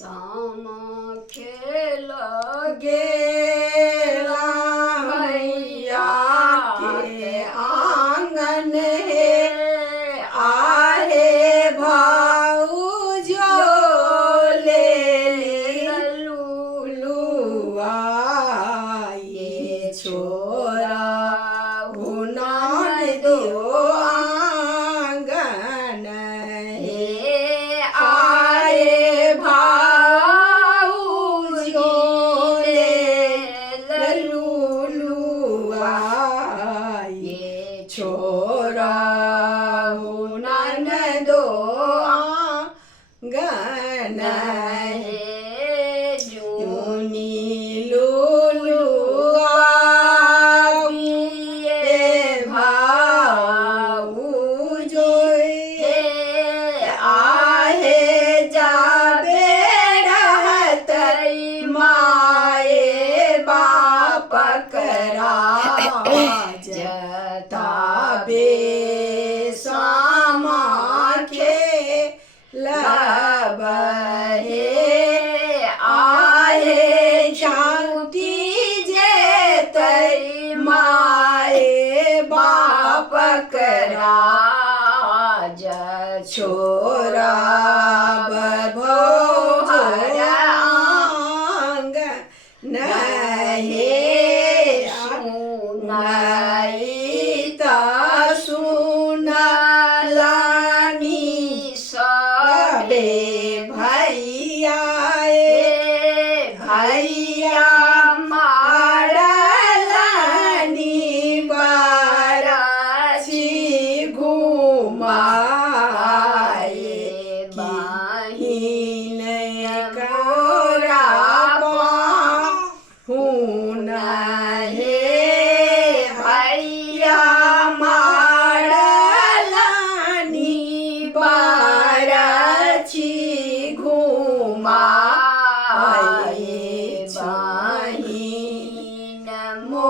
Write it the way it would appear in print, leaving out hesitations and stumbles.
शाम खेल गेला मैया के आंगन हे आहे भाऊजो ले लुलुआ ये छोरा उन्होंने दो आंगन हे आए भाऊजो ले लुलुआ ये छोरा उन्होंने दो आंगन हे जूनी लुलुआ ये भाऊजो आहे जाबे रहतई माए बाप करा जताबे सामा खेलब हे आहे जाती जेतई माए बाप करा छोरा बभोर आंग नहे सुनाईता सुनलानी सबे भैया भैया मारलानी बारासी घुमाए बहिन कोरा पाहुन हे भैया मारलानी बाराची घुमाए बहिन मो